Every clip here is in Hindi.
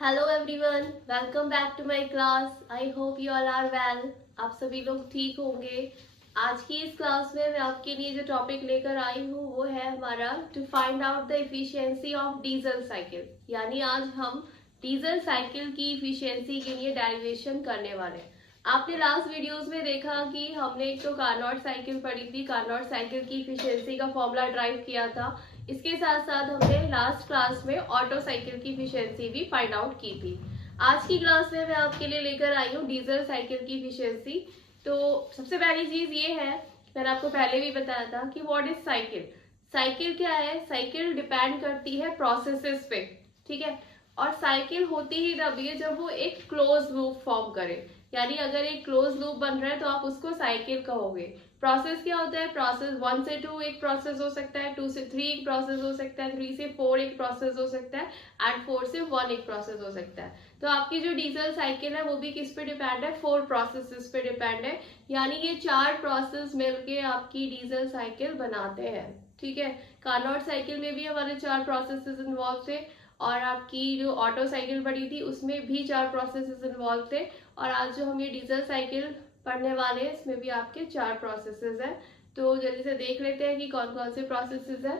Hello everyone, welcome back to my class. I hope you all are well. आप सभी लोग ठीक होंगे। आज की इस क्लास में मैं आपके लिए जो टॉपिक लेकर आई हूँ वो है हमारा to find out the efficiency of diesel cycle. यानी आज हम डीजल साइकिल की इफिशियंसी के लिए डेरिवेशन करने वाले हैं। आपने लास्ट वीडियोस में देखा कि हमने एक तो कार्नोट साइकिल पढ़ी थी, कार्नोट साइकिल की इफिशियंसी का फॉर्मूला ड्राइव किया था। इसके साथ साथ हमने लास्ट क्लास में ऑटो साइकिल की इफिशियंसी भी फाइंड आउट की थी। आज की क्लास में मैं आपके लिए लेकर आई हूँ डीजल साइकिल की इफिशियंसी। तो सबसे पहली चीज ये है, मैंने आपको पहले भी बताया था कि व्हाट इज साइकिल। साइकिल क्या है? साइकिल डिपेंड करती है प्रोसेसेस पे, ठीक है। और साइकिल होती ही तभी है जब वो एक क्लोज लूप फॉर्म करे। यानी अगर एक क्लोज लूप बन रहा है तो आप उसको साइकिल कहोगे। प्रोसेस क्या होता है? प्रोसेस 1 से 2 एक प्रोसेस हो सकता है, 2 से 3 एक प्रोसेस हो सकता है, 3 से 4 एक प्रोसेस हो सकता है, एंड 4 से 1 एक प्रोसेस हो सकता है। तो आपकी जो डीजल साइकिल है वो भी किस पे डिपेंड है? 4 प्रोसेसेस पे डिपेंड है। यानी ये 4 प्रोसेस मिलके आपकी डीजल साइकिल बनाते हैं, ठीक है। कार्नोट साइकिल में भी हमारे 4 प्रोसेसेस इन्वॉल्व थे, और आपकी जो ऑटो साइकिल पड़ी थी उसमें भी 4 प्रोसेसेस इन्वॉल्व थे। और आज जो हम ये डीजल साइकिल पढ़ने वाले हैं इसमें भी आपके 4 प्रोसेसेस हैं। तो जल्दी से देख लेते हैं कि कौन कौन से प्रोसेसेस हैं।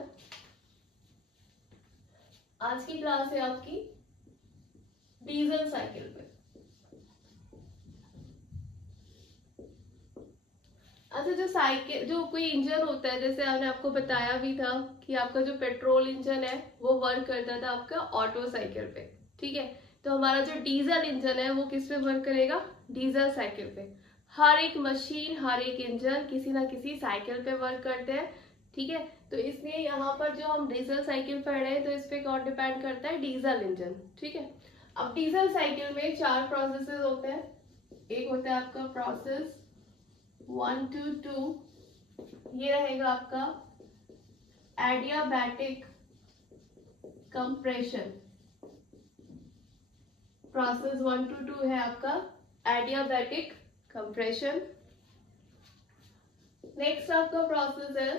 आज की क्लास है आपकी डीजल साइकिल पे। अच्छा, जो कोई इंजन होता है, जैसे हमने आपको बताया भी था कि आपका जो पेट्रोल इंजन है वो वर्क करता था आपका ऑटो साइकिल पे, ठीक है। तो हमारा जो डीजल इंजन है वो किस पे वर्क करेगा? डीजल साइकिल पे। हर एक मशीन, हर एक इंजन किसी ना किसी साइकिल पे वर्क करते हैं, ठीक है। तो इसलिए यहाँ पर जो हम डीजल साइकिल पढ़ रहे हैं तो इस पे कौन डिपेंड करता है? डीजल इंजन, ठीक है। अब डीजल साइकिल में 4 प्रोसेसेस होते हैं। एक होता है आपका प्रोसेस 1 to 2, ये रहेगा आपका एडियाबैटिक कंप्रेशन। प्रोसेस 1 to 2 है आपका एडियाबैटिक कंप्रेशन। नेक्स्ट आपका प्रोसेस है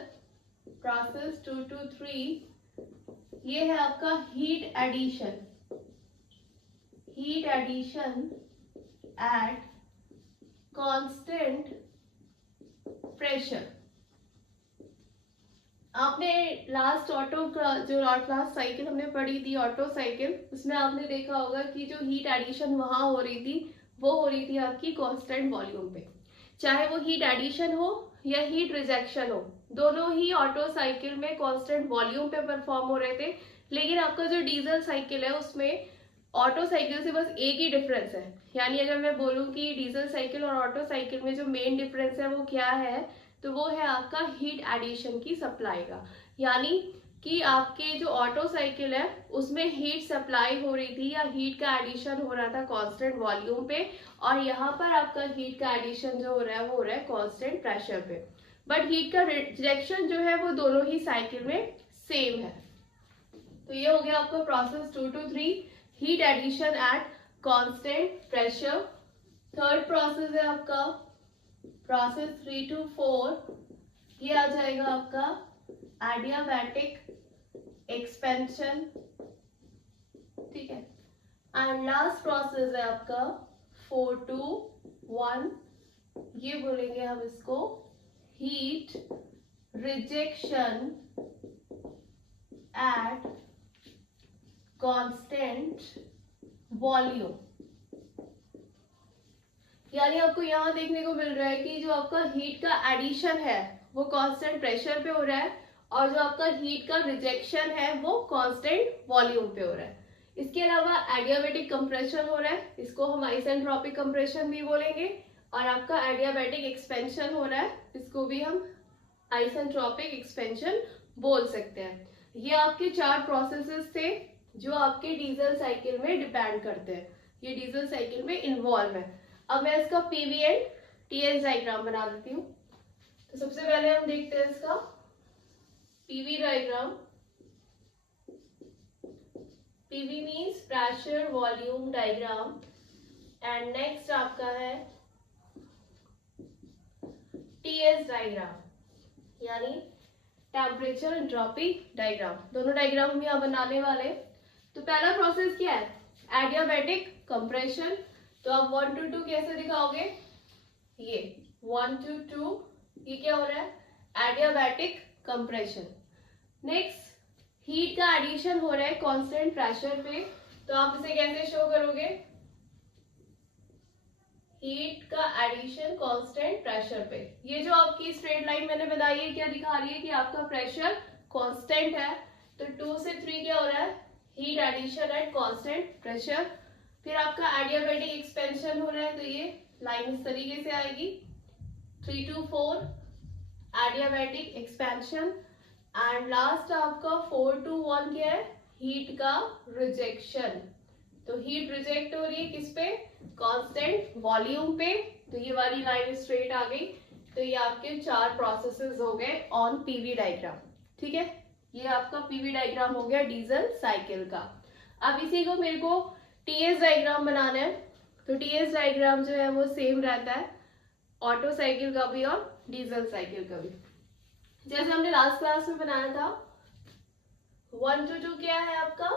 प्रोसेस 2 to 3, ये है आपका heat addition. Heat addition at constant pressure. आपने लास्ट ऑटो का जो लास्ट साइकिल हमने पढ़ी थी ऑटो साइकिल, उसमें आपने देखा होगा कि जो हीट एडिशन वहां हो रही थी वो हो रही थी आपकी कांस्टेंट वॉल्यूम पे। चाहे वो हीट एडिशन हो या हीट रिजेक्शन हो, दोनों ही ऑटो साइकिल में कांस्टेंट वॉल्यूम पे परफॉर्म हो रहे थे। लेकिन आपका जो डीजल साइकिल है उसमें ऑटो साइकिल से बस एक ही डिफरेंस है। यानी अगर मैं बोलूं कि डीजल साइकिल और ऑटो साइकिल में जो मेन डिफरेंस है वो क्या है, तो वो है आपका हीट एडिशन की सप्लाई का। यानी कि आपके जो ऑटो साइकिल है उसमें हीट सप्लाई हो रही थी या हीट का एडिशन हो रहा था कांस्टेंट वॉल्यूम पे, और यहाँ पर आपका हीट का एडिशन जो हो रहा है वो हो रहा है कांस्टेंट प्रेशर पे। बट हीट का रिजेक्शन जो है वो दोनों ही साइकिल में सेम है। तो ये हो गया आपका process 2 to 3, heat addition at constant pressure. Third process है आपका प्रोसेस 3 to 4, ये आ जाएगा आपका एडियाबैटिक एक्सपेंशन, ठीक है। एंड लास्ट प्रोसेस है आपका 4 to 1, ये बोलेंगे हम इसको heat rejection at constant volume. यानी आपको यहाँ देखने को मिल रहा है कि जो आपका हीट का एडिशन है वो कांस्टेंट प्रेशर पे हो रहा है, और जो आपका हीट का रिजेक्शन है वो कांस्टेंट वॉल्यूम पे हो रहा है। इसके अलावा एडियाबैटिक कंप्रेशन हो रहा है, इसको हम आइसेंट्रोपिक कंप्रेशन भी बोलेंगे। और आपका एडियाबैटिक एक्सपेंशन हो रहा है, इसको भी हम आइसेंट्रोपिक एक्सपेंशन बोल सकते हैं। ये आपके 4 प्रोसेसेस थे जो आपके डीजल साइकिल में डिपेंड करते हैं, ये डीजल साइकिल में इन्वॉल्व है। अब मैं इसका पीवी एंड टीएस डायग्राम बना देती हूँ। तो सबसे पहले हम देखते हैं इसका PV diagram. PV means pressure volume diagram, and next आपका है टीएस डायग्राम, यानी टेम्परेचर एंट्रोपी डायग्राम। दोनों डायग्राम हम यहाँ बनाने वाले। तो पहला प्रोसेस क्या है? एडियाबैटिक कंप्रेशन, तो आप 1 to 2 कैसे दिखाओगे, ये 1 to 2, ये क्या हो रहा है, एडियाबैटिक कंप्रेशन। नेक्स्ट, हीट का एडिशन हो रहा है कांस्टेंट प्रेशर पे, तो आप इसे कैसे शो करोगे, हीट का एडिशन कांस्टेंट प्रेशर पे। ये जो आपकी स्ट्रेट लाइन मैंने बनाई है क्या दिखा रही है कि आपका प्रेशर कांस्टेंट है, तो 2 से 3 क्या हो रहा है, heat addition at constant pressure. फिर आपका एडियाबैटिक एक्सपेंशन हो रहा है, तो ये लाइन इस तरीके से आएगी, 3 to 4 adiabatic expansion. And last आपका 4 to 1 क्या है, हीट का रिजेक्शन। तो हीट रिजेक्ट हो रही है किस पे, कांस्टेंट वॉल्यूम पे, तो ये वाली लाइन स्ट्रेट आ गई। तो ये आपके 4 प्रोसेसेस हो गए ऑन पीवी डायग्राम। ठीक है, ये आपका पीवी डायग्राम हो गया डीजल साइकिल का। अब इसी को मेरे को टीएस डायग्राम बनाना है, तो टीएस डायग्राम जो है वो सेम रहता है ऑटो साइकिल का भी और डीजल साइकिल का भी। जैसे हमने लास्ट क्लास में बनाया था, 1 to 2 क्या है आपका,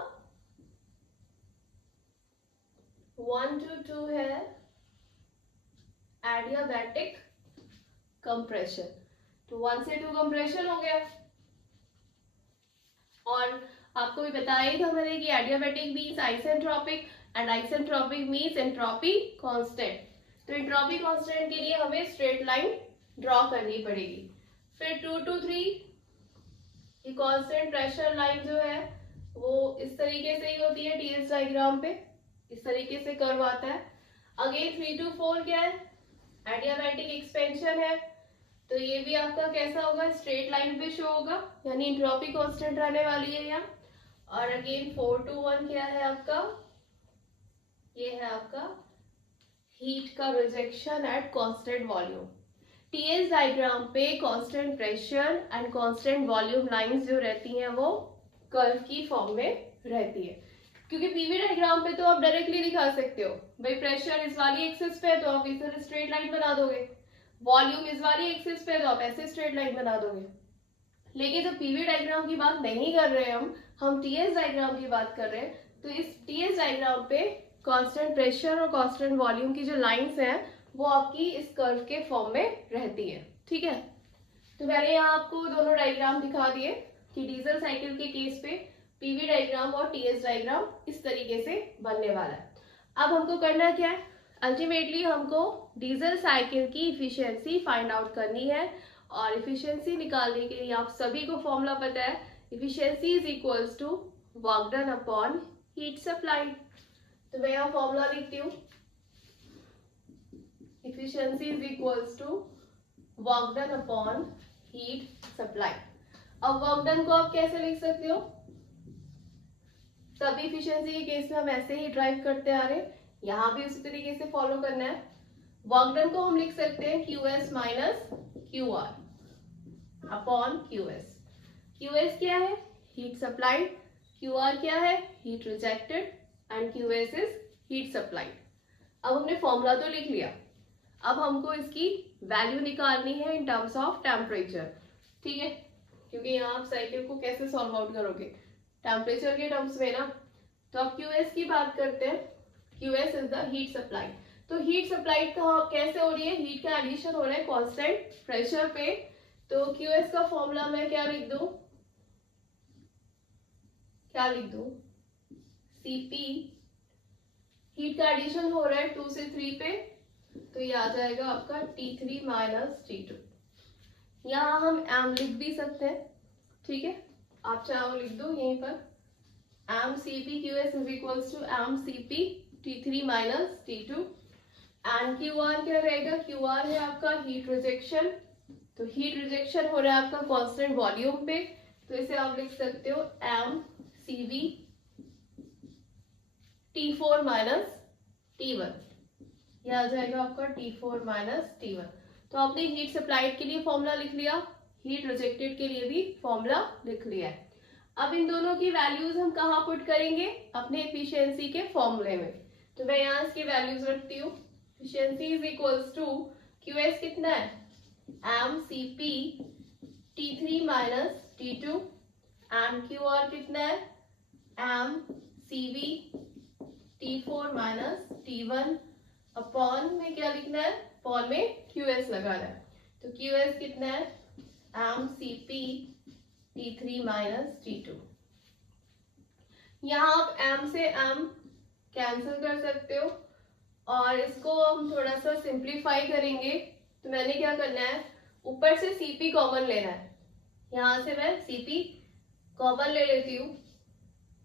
1 to 2 है एडियाबैटिक कंप्रेशन, तो 1 से 2 कंप्रेशन हो गया। और आपको भी बताया था मैंने कि adiabatic means isentropic and isentropic means entropy constant. तो एंट्रोपी कांस्टेंट के लिए हमें स्ट्रेट लाइन ड्रॉ करनी पड़ेगी। फिर 2 to 3 ये कांस्टेंट प्रेशर लाइन जो है वो इस तरीके से ही होती है टीएस डायग्राम पे, इस तरीके से कर्व आता है। अगेन 3 to 4 क्या है, एडियाबैटिक एक्सपेंशन है, तो ये भी आपका कैसा होगा, स्ट्रेट लाइन पे शो होगा, यानी एंट्रोपी कांस्टेंट रहने वाली है यहाँ। और अगेन 4 to 1 क्या है आपका, ये है आपका हीट का rejection at constant volume. TS diagram पे constant pressure and constant volume lines जो रहती हैं वो कर्व की फॉर्म में रहती है, क्योंकि पीवी डायग्राम पे तो आप डायरेक्टली दिखा सकते हो, भाई प्रेशर इस वाली एक्सिस पे है तो आप इधर स्ट्रेट लाइन बना दोगे, वॉल्यूम इस वाली एक्सिस पे तो आप ऐसे स्ट्रेट लाइन बना दोगे। लेकिन जब पीवी डायग्राम की बात नहीं कर रहे हैं हम टीएस डायग्राम की बात कर रहे हैं, तो इस टीएस डायग्राम पे कांस्टेंट प्रेशर और कांस्टेंट वॉल्यूम की जो लाइंस हैं वो आपकी इस कर्व के फॉर्म में रहती है। ठीक है, तो मैंने यहाँ आपको दोनों डायग्राम दिखा दिए कि डीजल साइकिल के केस पे पीवी डायग्राम और टीएस डायग्राम इस तरीके से बनने वाला है। अब हमको करना क्या है, अल्टीमेटली हमको डीजल साइकिल की इफिशियंसी फाइंड आउट करनी है, और इफिशियंसी निकालने के लिए आप सभी को फॉर्मूला पता है, efficiency is equals to work done upon heat supply. तो मैं यहाँ फॉर्मूला लिखती हूँ, efficiency is equals to work done upon heat supply. अब वर्क डन को आप कैसे लिख सकते हो, सभी इफिशियंसी के केस में हम ऐसे ही ड्राइव करते आ रहे, यहाँ भी उसी तरीके से फॉलो करना है। वर्क डन को हम लिख सकते हैं QS minus QR upon QS। QS क्या है, हीट सप्लाइड, QR क्या है, heat rejected, and QS is heat supplied. अब हमने फॉर्मूला तो लिख लिया, अब हमको इसकी वैल्यू निकालनी है इन टर्म्स ऑफ टेम्परेचर। ठीक है, क्योंकि यहाँ आप साइकिल को कैसे सॉल्व आउट करोगे, टेम्परेचर के टर्म्स में ना। तो अब QS की बात करते हैं, QS is the heat supply. तो हीट सप्लाई कैसे हो रही है, हीट का एडिशन हो रहा है कांस्टेंट प्रेशर पे, तो QS का फॉर्मूला मैं क्या लिख दूं, CP, हीट का एडिशन हो रहा है 2 से 3 पे, तो ये आ जाएगा आपका T3 माइनस T2। यहाँ हम M लिख भी सकते हैं, ठीक है, आप चाहो लिख दो यहीं पर, MCP QS is equals to MCP T3 minus T2। And QR क्या रहेगा, QR है आपका हीट रिजेक्शन, तो हीट रिजेक्शन हो रहा है आपका कांस्टेंट वॉल्यूम पे, तो इसे आप लिख सकते हो MCV T4 माइनस T1, यह आ जाएगा आपका T4 माइनस T1। तो आपने हीट सप्लाइड के लिए फॉर्मूला लिख लिया, हीट रिजेक्टेड के लिए भी फॉर्मूला लिख लिया है। अब इन दोनों की वैल्यूज हम कहाँ पुट करेंगे, अपने एफिशिएंसी के फॉर्मूले में। तो मैं यहाँ इसकी वैल्यूज रखती हूँ, efficiency is equals to QS कितना है, MCP T3 minus T2, and QR कितना है, MCV T4 minus T1 upon में क्या लिखना है, अपॉन में QS लगाना है। तो QS कितना है, MCP T3 माइनस T2। यहाँ आप M से M कैंसिल कर सकते हो और इसको हम थोड़ा सा सिंप्लीफाई करेंगे। तो मैंने क्या करना है, ऊपर से CP कॉमन लेना है। यहाँ से मैं CP कॉमन ले लेती हूँ,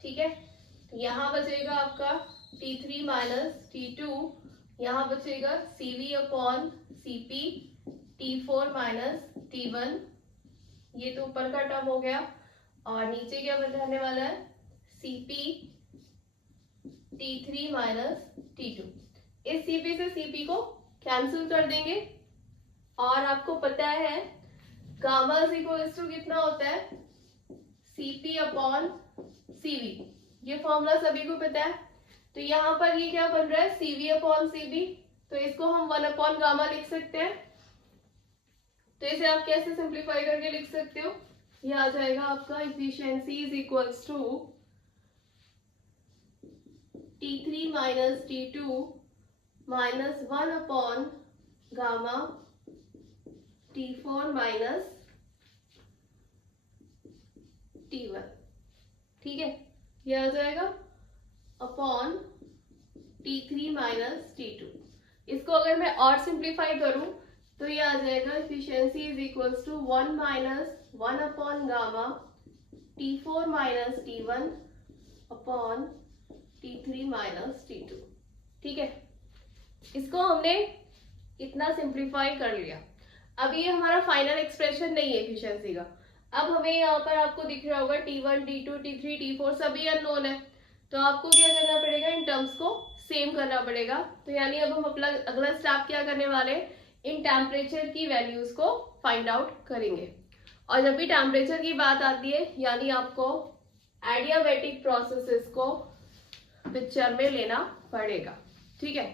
ठीक है। तो यहाँ बचेगा आपका T3 माइनस T2, यहाँ बचेगा CV upon CP T4 minus T1। ये तो ऊपर का टर्म हो गया और नीचे क्या रहने वाला है, CP T3 माइनस T2। इस CP से CP को कैंसिल कर देंगे और आपको पता है गामा इक्वल्स टू कितना होता है, CP अपॉन CV। ये फॉर्मूला सभी को पता है। तो यहाँ पर ये क्या बन रहा है, CV अपॉन CB। तो इसको हम 1 अपॉन गामा लिख सकते हैं। तो इसे आप कैसे सिंप्लीफाई करके लिख सकते हो, ये आ जाएगा आपका efficiency is equals to T3 minus T2 minus 1 upon gamma T4 minus T1, ठीक है। ये आ जाएगा अपॉन T3 माइनस T2। इसको अगर मैं और सिंप्लीफाई करूं तो ये आ जाएगा efficiency is equals to 1 minus 1 upon gamma T4 minus T1 upon T3 minus T2, ठीक है। इसको हमने इतना सिंप्लीफाई कर लिया। अब ये हमारा फाइनल एक्सप्रेशन नहीं है एफिशिएंसी का। अब हमें यहाँ पर आपको दिख रहा होगा T1 T2 T3 T4 सभी अननोन है। तो आपको क्या करना पड़ेगा, इन टर्म्स को सेम करना पड़ेगा। तो यानी अब हम अपना अगला स्टेप क्या करने वाले, इन टेम्परेचर की वैल्यूज को फाइंड आउट करेंगे। और जब भी टेम्परेचर की बात आती है यानी आपको एडियाबैटिक प्रोसेसेस को पिक्चर में लेना पड़ेगा, ठीक है।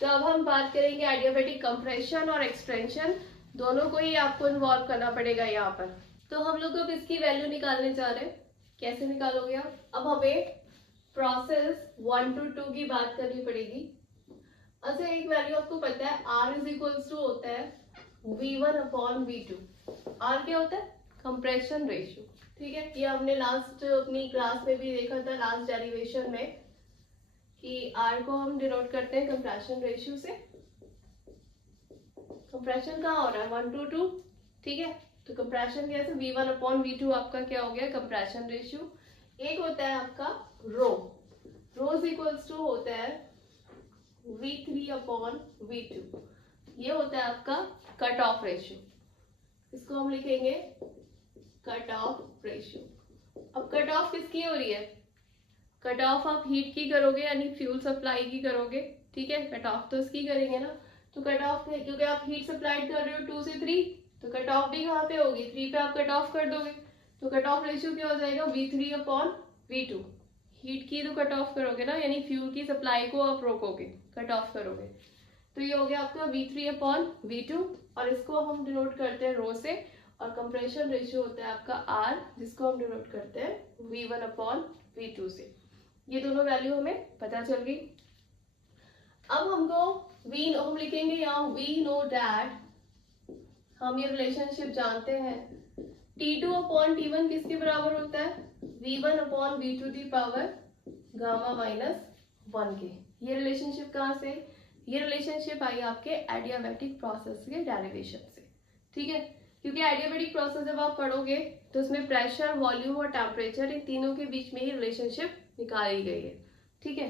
तो अब हम बात करेंगे एडियाबैटिक कंप्रेशन और एक्सपेंशन, दोनों को ही आपको इन्वॉल्व करना पड़ेगा यहाँ पर। तो हम लोग अब इसकी वैल्यू निकालने जा रहे हैं। कैसे निकालोगे आप, अब हमें प्रोसेस 1 to 2 की बात करनी पड़ेगी। अच्छा, एक वैल्यू आपको पता है R इज इक्वल्स टू होता है V1 अपॉन V2। R क्या होता है, कंप्रेशन रेशियो, ठीक है। ये हमने लास्ट अपनी क्लास में भी देखा था, लास्ट डेरिवेशन में, कि R को हम डिनोट करते हैं कंप्रेशन रेशियो से। कंप्रेशन कहाँ हो रहा है, 1 to 2, ठीक है। तो कंप्रेशन कैसे, V1 अपॉन V2 आपका क्या हो गया, कंप्रेशन रेशियो। एक होता है आपका रो, रोज इक्वल्स टू होता है V3 अपॉन V2। ये होता है आपका कट ऑफ रेशियो, इसको हम लिखेंगे कट ऑफ रेशियो। अब कट ऑफ किसकी हो रही है, कट ऑफ आप हीट की करोगे यानी फ्यूल सप्लाई की करोगे, ठीक है। कट ऑफ तो इसकी करेंगे ना। तो कट ऑफ क्योंकि आप हीट सप्लाई कर रहे हो 2 से 3, तो कट ऑफ भी कहाँ पे होगी, 3 पे आप कट ऑफ कर दोगे। तो कट ऑफ रेशियो क्या हो जाएगा, V3 अपॉन V2। हीट की तो कट ऑफ करोगे ना, यानी फ्यूल की सप्लाई को आप रोकोगे, कट ऑफ करोगे। तो ये हो गया आपका V3 अपॉन V2 और इसको हम डिनोट करते हैं रो से। और कंप्रेशन रेशियो होता है आपका R, जिसको हम डिनोट करते हैं V1 अपॉन V2 से। ये दोनों वैल्यू हमें पता चल गई। अब हमको हम लिखेंगे यहाँ वी नो दैट, हम ये रिलेशनशिप जानते हैं T2 अपॉन T1 किसके बराबर होता है, V1 अपॉन V2 दी पावर गामा माइनस 1 के। ये रिलेशनशिप कहाँ से, ये रिलेशनशिप आई आपके एडियाबैटिक प्रोसेस के डेरिवेशन से, ठीक है। क्योंकि एडियाबैटिक प्रोसेस जब आप पढ़ोगे तो उसमें प्रेशर, वॉल्यूम और टेम्परेचर, इन तीनों के बीच में ही रिलेशनशिप निकाली गई है, ठीक है।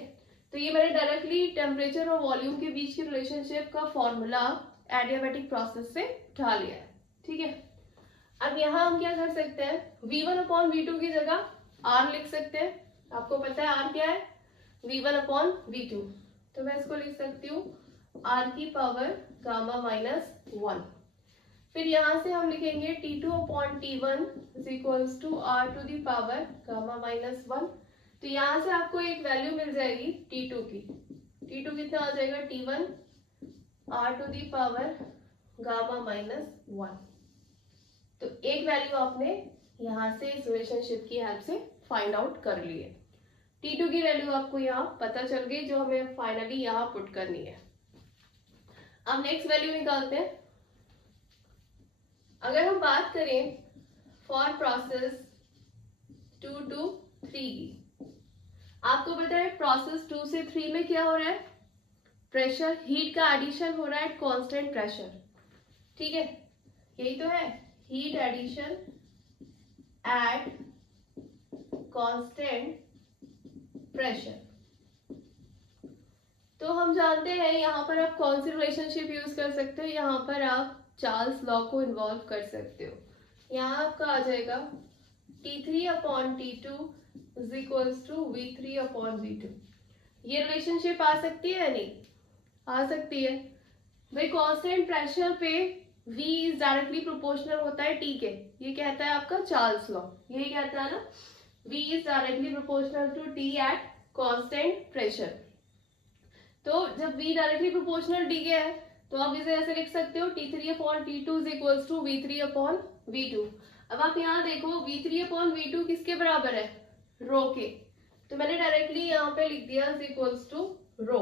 तो ये मैंने डायरेक्टली टेम्परेचर और वॉल्यूम के बीच की रिलेशनशिप का फॉर्मूला एडियाबैटिक प्रोसेस से उठा लिया है, ठीक है। अब यहाँ हम क्या कर सकते हैं, V1 अपॉन V2 की जगह R लिख सकते हैं। आपको पता है R क्या है, V1 अपॉन V2। तो मैं इसको लिख सकती हूँ R की पावर गामा माइनस 1। फिर यहाँ से हम लिखेंगे T2 upon T1 is equals to R to the power gamma minus 1। तो यहाँ से आपको एक वैल्यू मिल जाएगी T2 की। T2 कितना आ जाएगा, T1 R to the power gamma minus 1। तो एक वैल्यू आपने यहाँ से इस रिलेशनशिप की हेल्प से फाइंड आउट कर ली है। T2 की वैल्यू आपको यहाँ पता चल गई जो हमें फाइनली यहाँ पुट करनी है। अब नेक्स्ट वैल्यू निकालते हैं। अगर हम बात करें फॉर प्रोसेस 2 to 3 की, आपको पता है प्रोसेस 2 से 3 में क्या हो रहा है, प्रेशर हीट का एडिशन हो रहा है कांस्टेंट प्रेशर। ठीक है, यही तो है, heat addition at constant pressure. तो हम जानते हैं यहाँ पर आप कौन सी रिलेशनशिप यूज कर सकते हो, यहाँ पर आप चार्ल्स लॉ को इन्वॉल्व कर सकते हो। यहाँ आपका आ जाएगा T3/T2 is equals to V3/V2। ये रिलेशनशिप आ सकती है या नहीं, आ सकती है भाई। कांस्टेंट प्रेशर पे V इज डायरेक्टली प्रोपोर्शनल होता है T के, ये कहता है आपका चार्ल्स लॉ, यही कहता है ना, V is directly proportional to T at constant pressure. तो जब V डायरेक्टली प्रोपोर्शनल T के है तो आप इसे ऐसे लिख सकते हो T3/T2 is equals to V3/V2। अब आप यहाँ देखो V3/V2 किसके बराबर है, रो के, तो मैंने डायरेक्टली यहाँ पे लिख दिया इज इक्वल्स टू रो।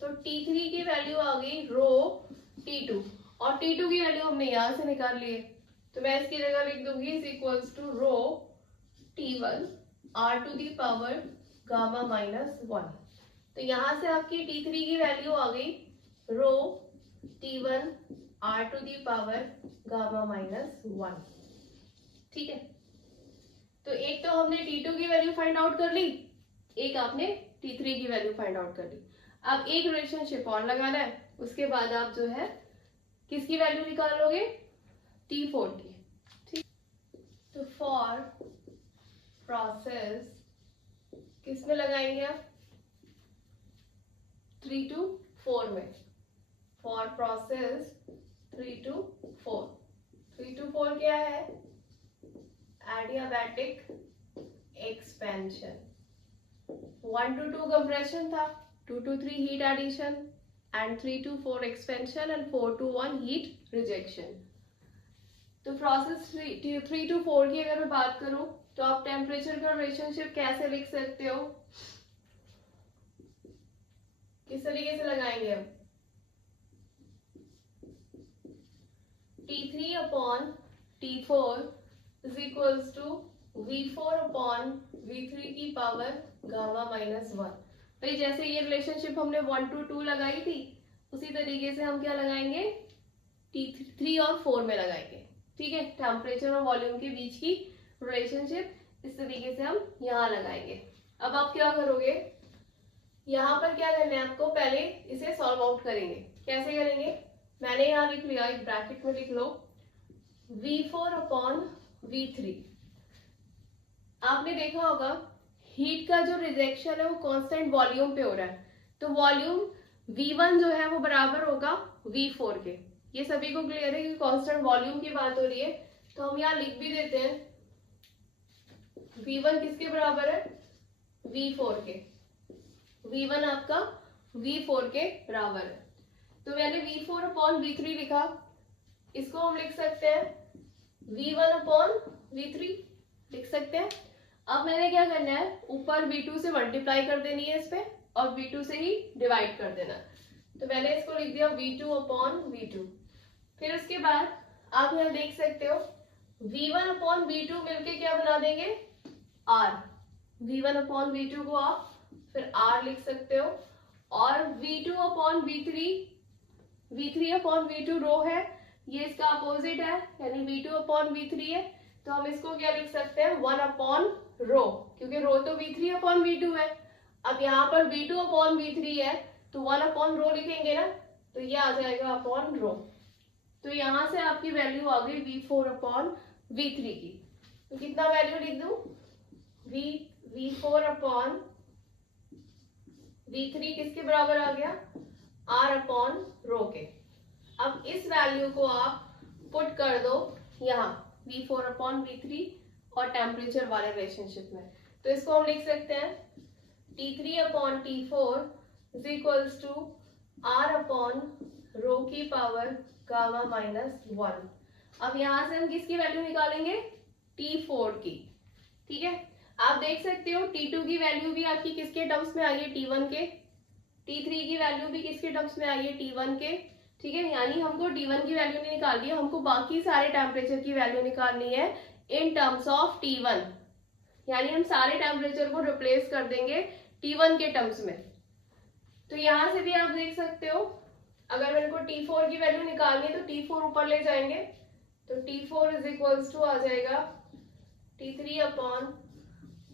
तो T3 की वैल्यू आ गई रो T2 और T2 की वैल्यू हमने यहाँ से निकाल ली है, तो मैं इसकी जगह लिख दूंगी is equals to row T1 R⁻⁻1। तो यहाँ से आपकी T3 की वैल्यू आ गई रो T1 R⁻⁻1। ठीक है, तो एक तो हमने T2 की वैल्यू फाइंड आउट कर ली, एक आपने T3 की वैल्यू फाइंड आउट कर ली। अब एक रिलेशनशिप और लगाना है, उसके बाद आप जो है किसकी वैल्यू निकालोगे, T4 की। ठीक, तो फॉर प्रोसेस किस में लगाएंगे आप, 3 to 4 में। फॉर प्रोसेस 3 to 4, 3 to 4 क्या है, एडियाबैटिक एक्सपेंशन। 1 to 2 कंप्रेशन था, 2 to 3 heat addition and 3 to 4 expansion and 4 to 1 heat rejection. तो प्रोसेस 3 to 4 की अगर मैं बात करूं तो आप टेम्परेचर का रिलेशनशिप कैसे लिख सकते हो, किस तरीके से लगाएंगे हम, T3/T4 is equals to V4/V3 की पावर Γ-1। भाई जैसे ये रिलेशनशिप हमने 1 to 2 लगाई थी, उसी तरीके से हम क्या लगाएंगे, T3 और 4 में लगाएंगे। ठीक है, टेम्परेचर और वॉल्यूम के बीच की रिलेशनशिप इस तरीके से हम यहाँ लगाएंगे। अब आप क्या करोगे, यहाँ पर क्या करना है आपको, पहले इसे सॉल्व आउट करेंगे। कैसे करेंगे, मैंने यहाँ लिख लिया, एक ब्रैकेट में लिख लो V4/V3। आपने देखा होगा हीट का जो रिजेक्शन है वो कांस्टेंट वॉल्यूम पे हो रहा है, तो वॉल्यूम V1 जो है वो बराबर होगा V4 के। ये सभी को क्लियर है कि कांस्टेंट वॉल्यूम की बात हो रही है, तो हम यहाँ लिख भी देते हैं V1 किसके बराबर है, V4 के। V1 आपका V4 के बराबर है, तो मैंने V4/V3 लिखा, इसको हम लिख सकते हैं V1/V3 लिख सकते हैं। अब मैंने क्या करना है, ऊपर V2 से मल्टीप्लाई कर देनी है इस पे और V2 से ही डिवाइड कर देना, तो मैंने इसको लिख दिया V2/V2। फिर उसके बाद आप यहाँ देख सकते हो V1/V2 मिलके क्या बना देंगे, R। V1/V2 को आप फिर R लिख सकते हो, और V2/V3, V3/V2 रो है, ये इसका अपोजिट है, यानी V2/V3 है, तो हम इसको क्या लिख सकते हैं, 1/रो, क्योंकि रो तो V3/V2 है। अब यहाँ पर V2/V3 है तो 1/रो लिखेंगे ना, तो ये आ जाएगा अपॉन रो। तो यहाँ से आपकी वैल्यू आ गई V4/V3 की। तो कितना वैल्यू लिख दूं, V4/V3 किसके बराबर आ गया, R/रो के। अब इस वैल्यू को आप पुट कर दो यहाँ V4/V3 और टेम्परेचर वाले रिलेशनशिप में, तो इसको हम लिख सकते हैं T3/T4 इज इक्वल्स टू R/रो की पावर Γ-1। अब यहाँ से हम किसकी वैल्यू निकालेंगे, T4 की। ठीक है, आप देख सकते हो T2 की वैल्यू भी आपकी किसके टर्म्स में आई है, T1 के। T3 की वैल्यू भी किसके टर्म्स में आई है, T1 के। ठीक है, यानी हमको T1 की वैल्यू नहीं निकालनी है, हमको बाकी सारे टेम्परेचर की वैल्यू निकालनी है इन टर्म्स ऑफ T1। यानी हम सारे टेम्परेचर को रिप्लेस कर देंगे T1 के टर्म्स में। तो यहां से भी आप देख सकते हो, अगर मेरे को T4 की वैल्यू निकालनी है तो T4 ऊपर ले जाएंगे, तो T4 इज इक्वल्स टू आ जाएगा T3 upon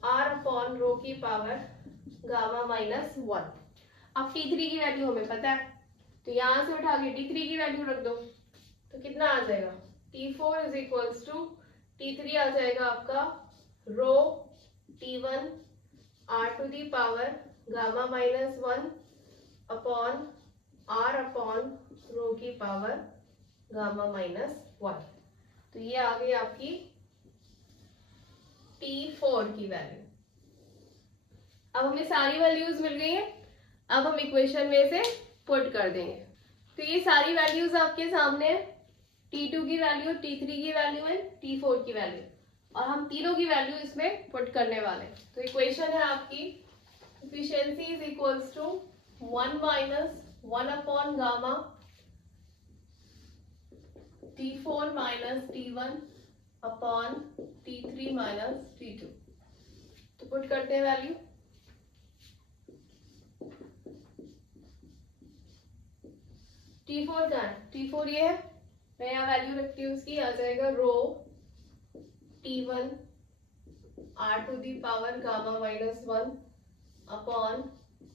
R upon rho की पावर गामा माइनस 1। अब T3 की वैल्यू हमें पता है, तो यहां से उठा के T3 की वैल्यू रख दो, तो कितना आ जाएगा, T4 is equals to T3 आ जाएगा आपका rho T1 R to the power gamma minus 1 upon R upon rho की पावर गामा माइनस 1। तो ये आ गई आपकी T4 की वैल्यू। अब हमें सारी वैल्यूज मिल गई है, अब हम इक्वेशन में से पुट कर देंगे। तो ये सारी वैल्यूज आपके सामने है, T2 की वैल्यू, T3 की वैल्यू है, T4 की वैल्यू, और हम तीनों की वैल्यू इसमें पुट करने वाले हैं। तो इक्वेशन है आपकी efficiency is equals to 1 minus 1 upon gamma T4 minus T1 upon T3 minus T2। तो पुट करते हैं वैल्यू। T4 का है, T4 ये है, मैं यहाँ वैल्यू रखती हूँ उसकी, आ जाएगा rho T1 R to the power gamma minus 1 upon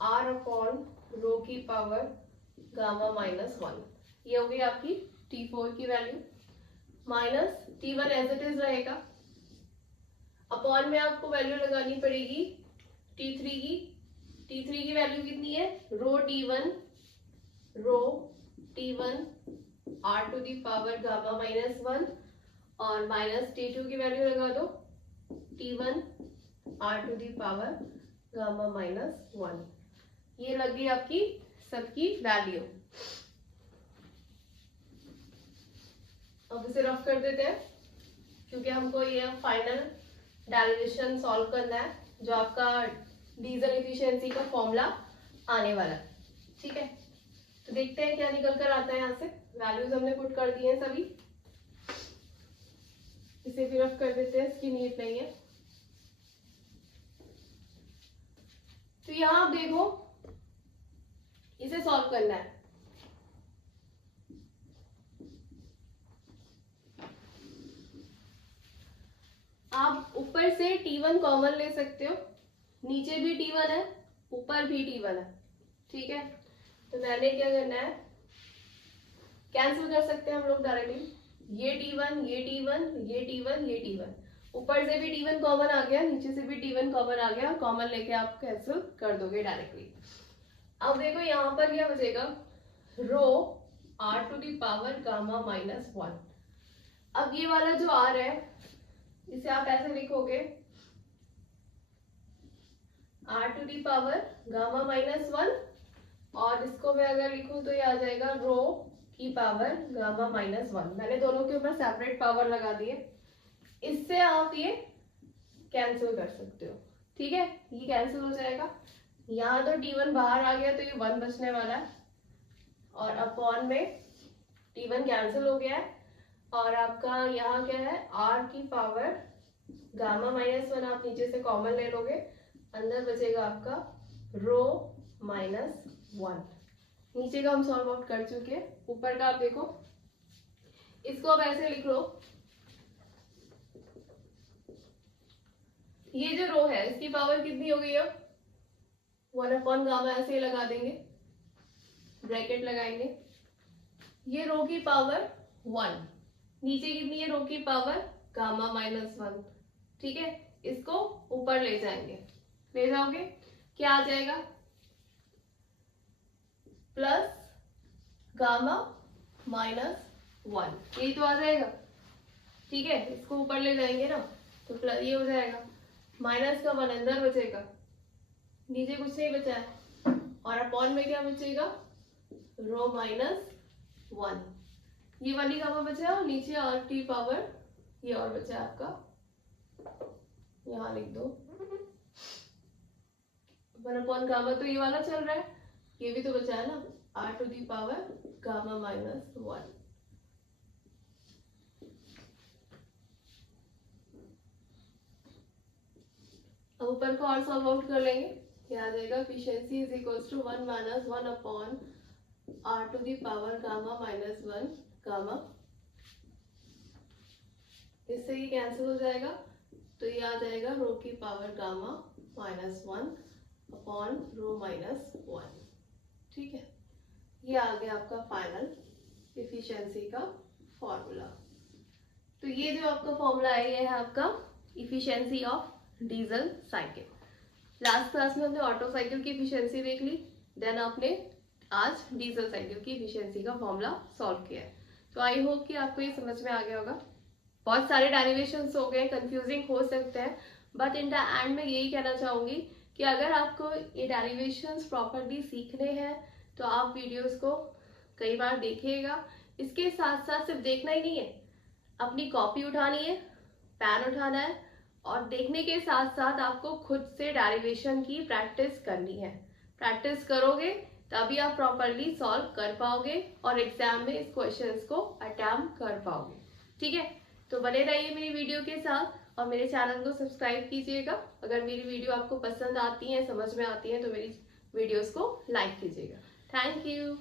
R upon rho की पावर गामा माइनस 1। ये हो गई आपकी T4 की value, minus T1 as it is रहेगा, अपॉन में आपको वैल्यू लगानी पड़ेगी T3 की। T3 की वैल्यू कितनी है, rho T1 R to the power gamma minus 1 और माइनस T2 की वैल्यू लगा दो T1 R to the power gamma minus 1। ये लग गई आपकी सबकी वैल्यू। अब इसे रफ कर देते हैं, क्योंकि हमको ये फाइनल डेरिवेशन सॉल्व करना है, जो आपका डीजल एफिशिएंसी का फॉर्मूला आने वाला है। ठीक है, तो देखते हैं क्या निकल कर आता है। यहाँ से वैल्यूज हमने पुट कर दी हैं सभी, इसे भी रफ कर देते हैं, इसकी नीड नहीं है। तो यहाँ आप देखो, इसे सॉल्व करना है। आप ऊपर से T1 कॉमन ले सकते हो, नीचे भी T1 है, ऊपर भी T1 है। ठीक है, तो मैंने क्या करना है, कैंसिल कर सकते हैं हम लोग डायरेक्टली, ये T1 ये T1 ये T1 ये T1, ऊपर से भी T1 कॉमन आ गया, नीचे से भी T1 कॉमन आ गया, कॉमन लेके आप कैंसिल कर दोगे डायरेक्टली। अब देखो यहाँ पर क्या बचेगा, rho R to the power gamma minus 1। अब ये वाला जो R है, इसे आप ऐसे लिखोगे R to the power gamma minus 1, और इसको मैं अगर लिखूं तो ये आ जाएगा रो की पावर गामा माइनस 1। मैंने दोनों के ऊपर सेपरेट पावर लगा दी है, इससे आप ये कैंसिल कर सकते हो। ठीक है, ये कैंसिल हो जाएगा, यहाँ तो T1 बाहर आ गया तो ये 1 बचने वाला है, और अपॉन में T1 कैंसिल हो गया है, और आपका यहाँ क्या है, R की पावर गामा माइनस 1 आप नीचे से कॉमन ले लोगे, अंदर बचेगा आपका रो माइनस 1। नीचे का हम सॉल्व आउट कर चुके हैं, ऊपर का आप देखो, इसको अब ऐसे लिख लो, ये जो रो है इसकी पावर कितनी हो गई, अब 1 अपॉन गामा ऐसे ही लगा देंगे, ब्रैकेट लगाएंगे, ये रो की पावर 1, नीचे कितनी है रो की पावर गामा माइनस 1। ठीक है, इसको ऊपर ले जाएंगे, ले जाओगे क्या आ जाएगा, प्लस गामा माइनस 1, यही तो आ जाएगा। ठीक है, इसको ऊपर ले जाएंगे ना, तो प्लस ये हो जाएगा, माइनस का 1 अंदर बचेगा, नीचे कुछ नहीं बचा है, और अपॉन में क्या बचेगा, रो माइनस 1, ये वाली गामा बचा, और नीचे R की पावर ये और बचा आपका यहाँ लिख दो 1 गामा, तो ये वाला चल रहा है, ये भी तो बचा है ना, r to the power gamma minus 1। अब ऊपर को और सॉल्व आउट कर लेंगे, क्या आ जाएगा, efficiency is equals to 1 minus 1 upon r to the power gamma minus 1 gamma, इससे ये कैंसिल हो जाएगा, तो ये आ जाएगा रो की power gamma minus 1 upon rho minus 1। ठीक है, ये आ गया आपका फाइनल इफिशिएंसी का फॉर्मूला। तो ये जो आपका फॉर्मूला है, ये है आपका efficiency of diesel cycle. Last class में हमने ऑटो साइकिल की इफिशिएंसी देख ली, देन आपने आज डीजल साइकिल की इफिशिएंसी का फॉर्मूला सॉल्व किया है। तो आई होप कि आपको ये समझ में आ गया होगा। बहुत सारे डेरिवेशंस हो गए, कंफ्यूजिंग हो सकते हैं, बट इन द एंड में यही कहना चाहूंगी कि अगर आपको ये डेरिवेशंस प्रॉपर्ली सीखने हैं तो आप वीडियोस को कई बार देखिएगा। इसके साथ साथ सिर्फ देखना ही नहीं है, अपनी कॉपी उठानी है, पेन उठाना है, और देखने के साथ साथ आपको खुद से डेरिवेशन की प्रैक्टिस करनी है। प्रैक्टिस करोगे तभी आप प्रॉपरली सॉल्व कर पाओगे और एग्जाम में इस क्वेश्चंस को अटेम्प्ट कर पाओगे। ठीक है, तो बने रहिए मेरी वीडियो के साथ और मेरे चैनल को सब्सक्राइब कीजिएगा। अगर मेरी वीडियो आपको पसंद आती है, समझ में आती है, तो मेरी वीडियोस को लाइक कीजिएगा। Thank you.